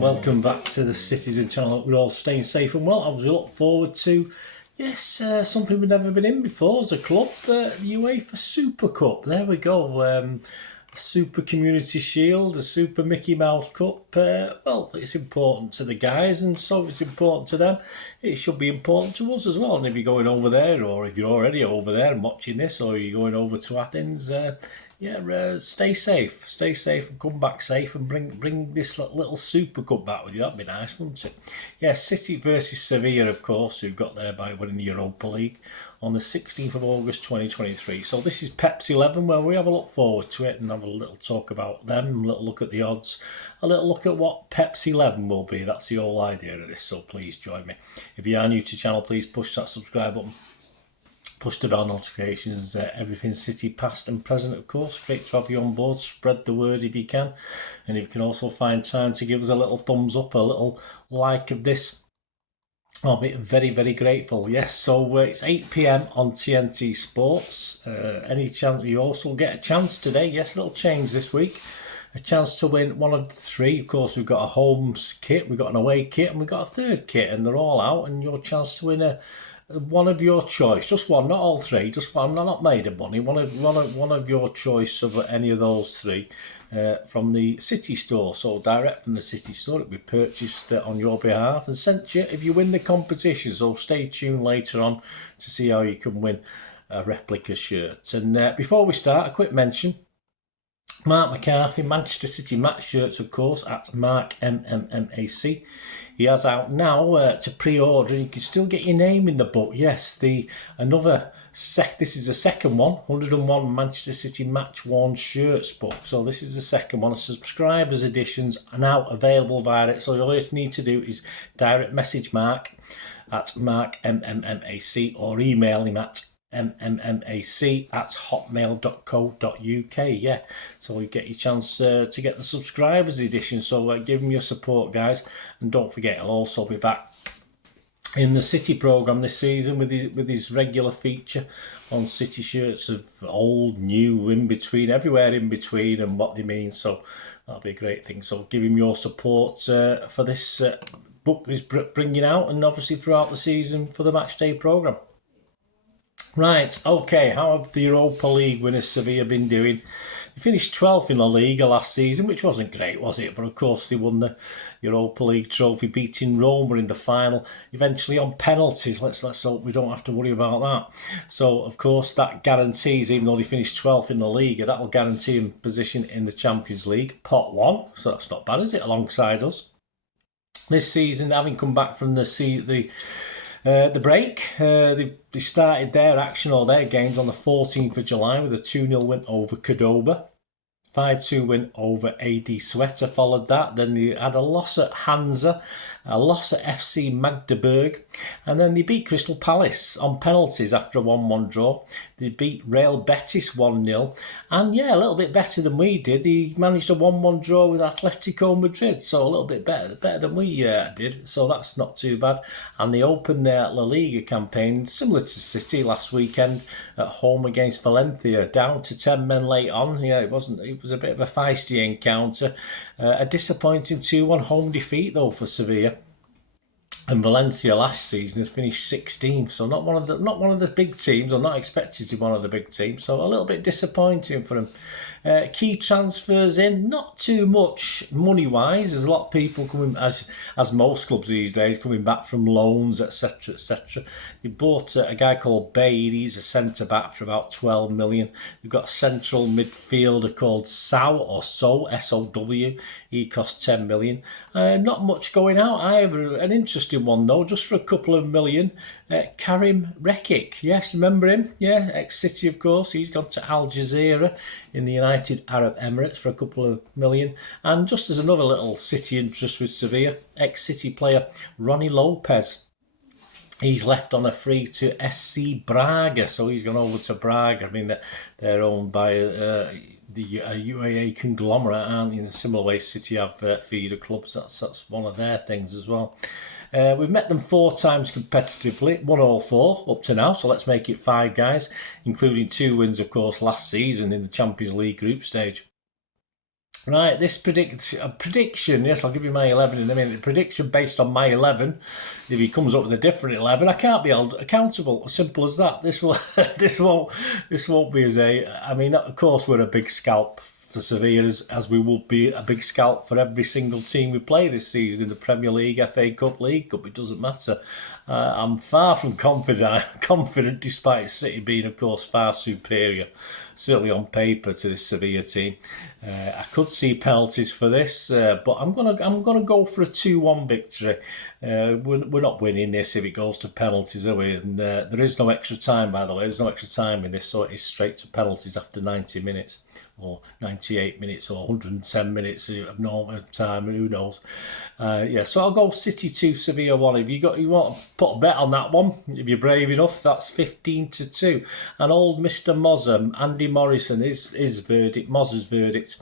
Welcome back to the Citizen channel. We're all staying safe and well. I was look forward to, something we've never been in before as a club, the UEFA Super Cup. There we go. A Super Community Shield, a Super Mickey Mouse Cup. Well, it's important to the guys, and so if it's important to them, it should be important to us as well. And if you're going over there, or if you're already over there and watching this, or you're going over to Athens, stay safe and come back safe, and bring this little Super Cup back with you. That'd be nice, wouldn't it? Yeah, City versus Sevilla, of course, who got there by winning the Europa League on the 16th of August 2023. So this is Pep's 11, where we have a look forward to it and have a little talk about them, a little look at the odds, a little look at what Pep's 11 will be. That's the whole idea of this, so please join me. If you are new to the channel, please push that subscribe button. Push the bell notifications, everything City past and present, of course. Great to have you on board. Spread the word if you can. And if you can also find time to give us a little thumbs up, a little like of this, I'll be very, very grateful. Yes, so it's 8 p.m. on TNT Sports. Any chance you also get a chance today? Yes, a little change this week. A chance to win one of the three. Of course, we've got a home kit, we've got an away kit, and we've got a third kit, and they're all out. And your chance to win one of your choice, just one, not all three, just one. I'm not made of money. One of your choice of any of those three from the City store. So direct from the City store, it'll be purchased on your behalf and sent you if you win the competition. So stay tuned later on to see how you can win a replica shirt. And before we start, a quick mention. Marc McCarthy, Manchester City match shirts, of course, at Marc MMMAC. He has out now to pre-order. You can still get your name in the book. Yes, this is the second one, 101 Manchester City match worn shirts book. So this is the second one. The subscribers editions are now available via it. So all you need to do is direct message Marc at Marc MMMAC or email him at mmmac@hotmail.co.uk. Yeah, so you get your chance to get the subscribers edition. So give him your support, guys, and don't forget, he'll also be back in the City programme this season with his regular feature on City shirts of old, new, in between, everywhere in between, and what they mean. So that'll be a great thing. So give him your support for this book he's bringing out, and obviously throughout the season for the matchday programme. Right, okay, how have the Europa League winners Sevilla been doing? They finished 12th in La Liga last season, which wasn't great, was it? But of course they won the Europa League trophy, beating Roma in the final, eventually on penalties. Let's hope we don't have to worry about that. So, of course, that guarantees, even though they finished 12th in the Liga, that will guarantee them position in the Champions League, pot 1. So that's not bad, is it, alongside us? This season, having come back from the break, they started their action or their games on the 14th of July with a 2-0 win over Cordoba. 5-2 win over AD Sweater followed that. Then they had a loss at Hansa, a loss at FC Magdeburg, and then they beat Crystal Palace on penalties after a 1-1 draw. They beat Real Betis 1-0, and a little bit better than we did. They managed a 1-1 draw with Atletico Madrid, so a little bit better than we did, so that's not too bad. And they opened their La Liga campaign, similar to City last weekend, at home against Valencia, down to 10 men late on. It was a bit of a feisty encounter. A disappointing 2-1 home defeat, though, for Sevilla. And Valencia last season has finished 16th, so not one of the big teams, or not expected to be one of the big teams. So a little bit disappointing for them. Key transfers in, not too much money-wise. There's a lot of people coming, as most clubs these days, coming back from loans, etc., etc. They bought a guy called Bade. He's a centre-back for about 12 million. They've got a central midfielder called Sow, S-O-W. He cost 10 million. Not much going out either. An interesting one, though, just for a couple of million. Karim Rekic, yes, remember him? Yeah, ex-City, of course. He's gone to Al Jazeera in the United Arab Emirates for a couple of million. And just as another little City interest with Sevilla, ex-City player Ronnie Lopez. He's left on a free to SC Braga, so he's gone over to Braga. I mean, they're owned by the UAE conglomerate, aren't they? In a similar way, City have feeder clubs. That's one of their things as well. We've met them 4 times competitively, won all 4 up to now, so let's make it 5 guys, including 2 wins, of course, last season in the Champions League group stage. Right, this prediction, yes, I'll give you my 11 in a minute. Prediction based on my 11. If he comes up with a different 11, I can't be held accountable. Simple as that. This won't be as I mean, of course, we're a big scalp for Sevilla, as we will be a big scalp for every single team we play this season in the Premier League, FA Cup, League Cup. It doesn't matter. I'm far from confident, despite City being, of course, far superior, certainly on paper, to this Sevilla team. I could see penalties for this, but I'm gonna go for a 2-1 victory. We're not winning this if it goes to penalties, are we? And there is no extra time, by the way. There's no extra time in this, so it is straight to penalties after 90 minutes, or 98 minutes, or 110 minutes of normal time. Who knows? Yeah, so I'll go City 2, Sevilla 1. If you want to put a bet on that one, if you're brave enough, that's 15-2. And old Mr. Mozza, Andy Morrison, his verdict, Mozza's verdict.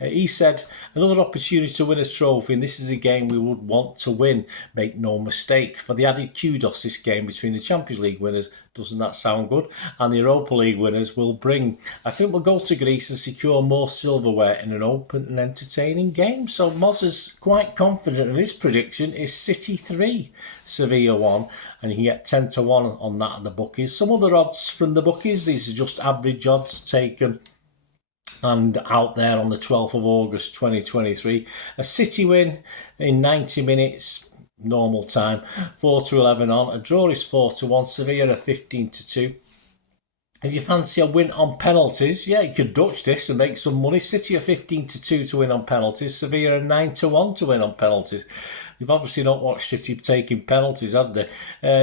He said, another opportunity to win a trophy, and this is a game we would want to win. Make no mistake. For the added kudos, this game between the Champions League winners, doesn't that sound good? And the Europa League winners will bring, I think we'll go to Greece and secure more silverware in an open and entertaining game. So Mozza's quite confident, and his prediction is City 3, Sevilla 1, and you can get 10-1 on that at the bookies. Some other odds from the bookies, these are just average odds taken and out there on the 12th of August 2023. A City win in 90 minutes, normal time, 4-11 on. A draw is 4-1. Sevilla are 15-2. If you fancy a win on penalties, yeah, you could Dutch this and make some money. City are 15-2 to win on penalties. Sevilla are 9-1 to win on penalties. They've obviously not watched City taking penalties, have they?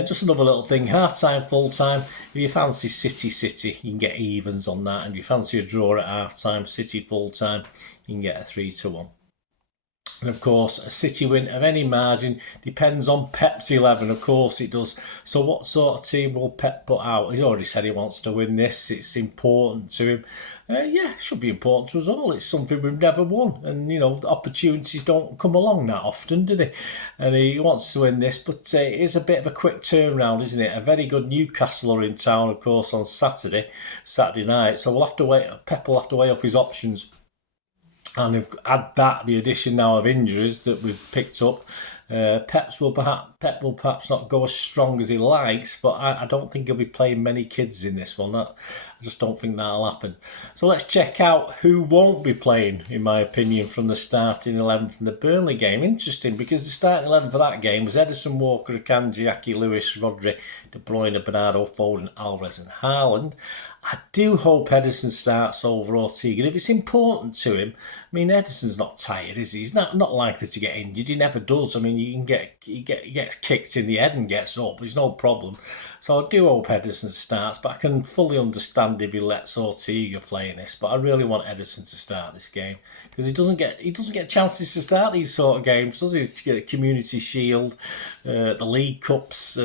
Just another little thing, half-time, full-time. If you fancy City, you can get evens on that. And if you fancy a draw at half-time, City full-time, you can get a 3-1. And of course, a City win of any margin depends on Pep's 11. Of course it does. So what sort of team will Pep put out? He's already said he wants to win this. It's important to him. Yeah, it should be important to us all. It's something we've never won. And, you know, opportunities don't come along that often, do they? And he wants to win this. But it is a bit of a quick turnaround, isn't it? A very good Newcastle are in town, of course, on Saturday night. So we'll have to wait. Pep will have to weigh up his options. And if add that the addition now of injuries that we've picked up, Pep will perhaps not go as strong as he likes, but I don't think he'll be playing many kids in this one. I just don't think that'll happen. So let's check out who won't be playing, in my opinion, from the starting 11 from the Burnley game. Interesting, because the starting 11 for that game was Ederson, Walker, Akanji, Aki, Lewis, Rodri, De Bruyne, Bernardo, Foden, Alvarez and Haaland. I do hope Ederson starts over Ortega. If it's important to him, I mean, Ederson's not tired, is he? He's not likely to get injured. He never does. I mean, he gets kicked in the head and gets up. There's no problem. So I do hope Ederson starts, but I can fully understand if he lets Ortega play in this. But I really want Ederson to start this game because he doesn't get chances to start these sort of games, does he? To get a Community Shield, the League Cups,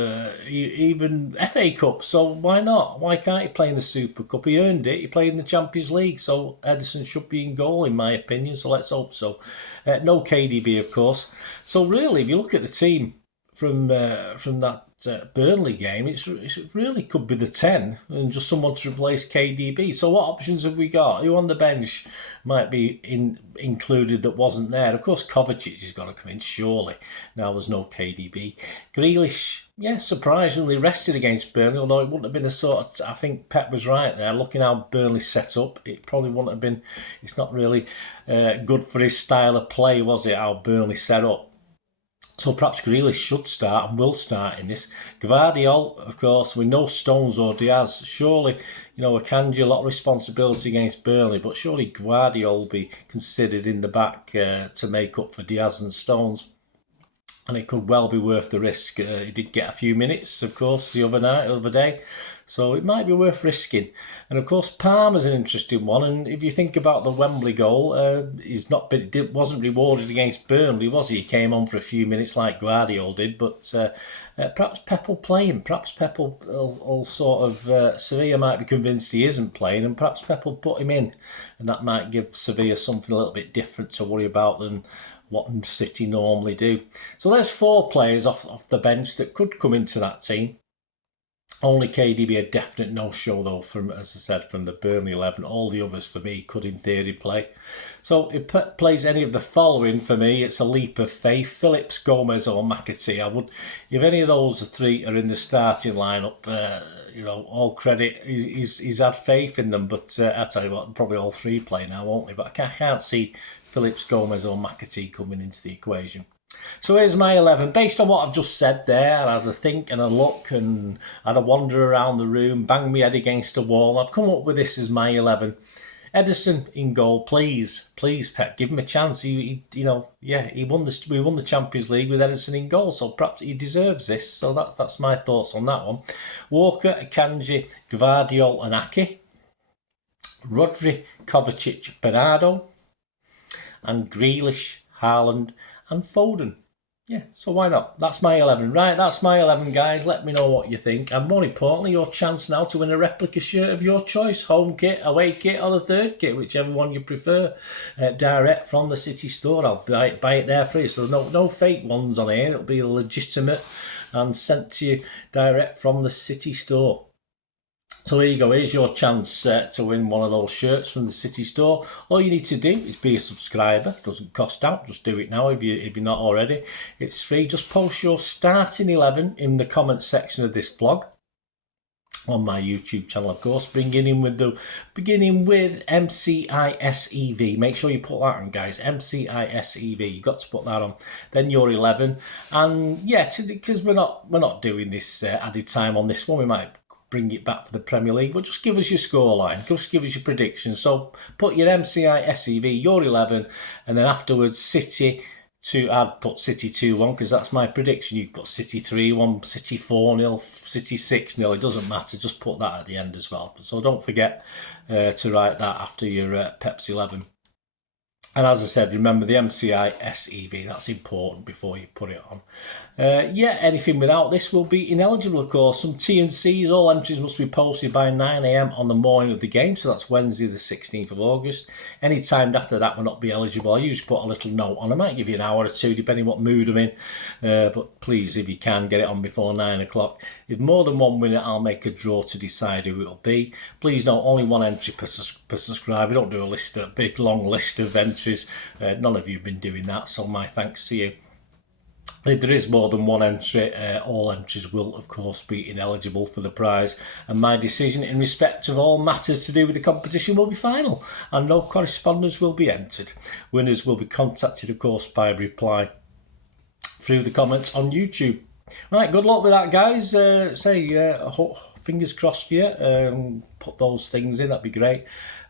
even FA Cups. So why not? Why can't he play in the Super Cup? He earned it. He played in the Champions League, so Ederson should be in goal, in my opinion. So let's hope so. No KDB, of course. So really, if you look at the team from that Burnley game, it really could be the 10 and just someone to replace KDB. So what options have we got? Who on the bench might be included that wasn't there? Of course, Kovacic has got to come in, surely. Now there's no KDB. Grealish, yeah, surprisingly rested against Burnley, although it wouldn't have been the sort of, I think Pep was right there. Looking how Burnley set up, it probably wouldn't have been, it's not really good for his style of play, was it, how Burnley set up? So perhaps Grealish should start and will start in this. Gvardiol, of course, with no Stones or Diaz. Surely, you know, Akanji, a lot of responsibility against Burnley, but surely Gvardiol will be considered in the back to make up for Diaz and Stones. And it could well be worth the risk. He did get a few minutes, of course, the other day. So it might be worth risking. And of course, Palmer's an interesting one. And if you think about the Wembley goal, wasn't rewarded against Burnley, was he? He came on for a few minutes like Guardiola did. But perhaps Pep will play him. Perhaps Pep will sort of... Sevilla might be convinced he isn't playing, and perhaps Pep will put him in. And that might give Sevilla something a little bit different to worry about than what City normally do. So there's 4 players off the bench that could come into that team. Only KDB a definite no-show though, from, as I said, from the Burnley 11. All the others for me could in theory play. So if plays any of the following for me, it's a leap of faith. Phillips, Gomez or McAtee. If any of those 3 are in the starting lineup, all credit. He's had faith in them, but I tell you what, probably all 3 play now, won't they? But I can't see Phillips, Gomez or McAtee coming into the equation. So here's my 11. Based on what I've just said there, as I think and I look and had a wander around the room, bang my head against a wall, I've come up with this as my 11. Ederson in goal, please, Pep, give him a chance. We won the Champions League with Ederson in goal, so perhaps he deserves this. So that's my thoughts on that one. Walker, Akanji, Gvardiol and Ake. Rodri, Kovacic, Bernardo. And Grealish, Haaland and Foden. Yeah, so why not? That's my 11. Right, that's my 11, guys. Let me know what you think. And more importantly, your chance now to win a replica shirt of your choice. Home kit, away kit or the third kit, whichever one you prefer. Direct from the City store. I'll buy it there for you. So no fake ones on here. It'll be legitimate and sent to you direct from the City store. So there you go, here's your chance to win one of those shirts from the City store. All you need to do is be a subscriber. It doesn't cost out, just do it now if you're not already. It's free. Just post your starting 11 in the comments section of this vlog on my YouTube channel, of course, beginning with MCISEV. Make sure you put that on, guys. MCISEV. You've got to put that on. Then your 11. And yeah, because we're not doing this added time on this one, we might bring it back for the Premier League, but just give us your scoreline, just give us your predictions. So put your MCI SEV, your 11, and then afterwards City I'd put City 2-1 because that's my prediction. You put City 3-1, City 4-0, City 6-0. It doesn't matter. Just put that at the end as well. So don't forget to write that after your Pepsi 11. And as I said, remember the MCI SEV, that's important before you put it on. Anything without this will be ineligible, of course. Some T&Cs, all entries must be posted by 9 AM on the morning of the game, so that's Wednesday the 16th of August. Any time after that will not be eligible. I usually put a little note on. I might give you an hour or two, depending what mood I'm in. But please, if you can, get it on before 9 o'clock. If more than one winner, I'll make a draw to decide who it'll be. Please note, only one entry per subscriber. Don't do a big long list of entries. None of you have been doing that, so my thanks to you. If there is more than one entry, all entries will of course be ineligible for the prize, and my decision in respect of all matters to do with the competition will be final, and no correspondence will be entered. Winners will be contacted of course by reply through the comments on YouTube. Right, good luck with that, guys. Fingers crossed for you. Put those things in, that'd be great.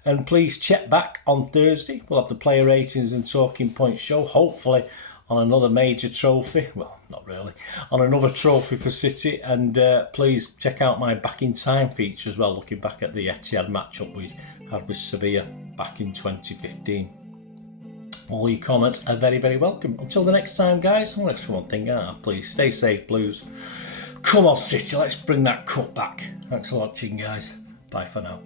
And please check back on Thursday. We'll have the player ratings and talking points show, hopefully on another major trophy. Well, not really. On another trophy for City. And please check out my back in time feature as well, looking back at the Etihad matchup we had with Sevilla back in 2015. All your comments are very, very welcome. Until the next time, guys, one extra thing, please stay safe, Blues. Come on, City, let's bring that cup back. Thanks for watching, guys. Bye for now.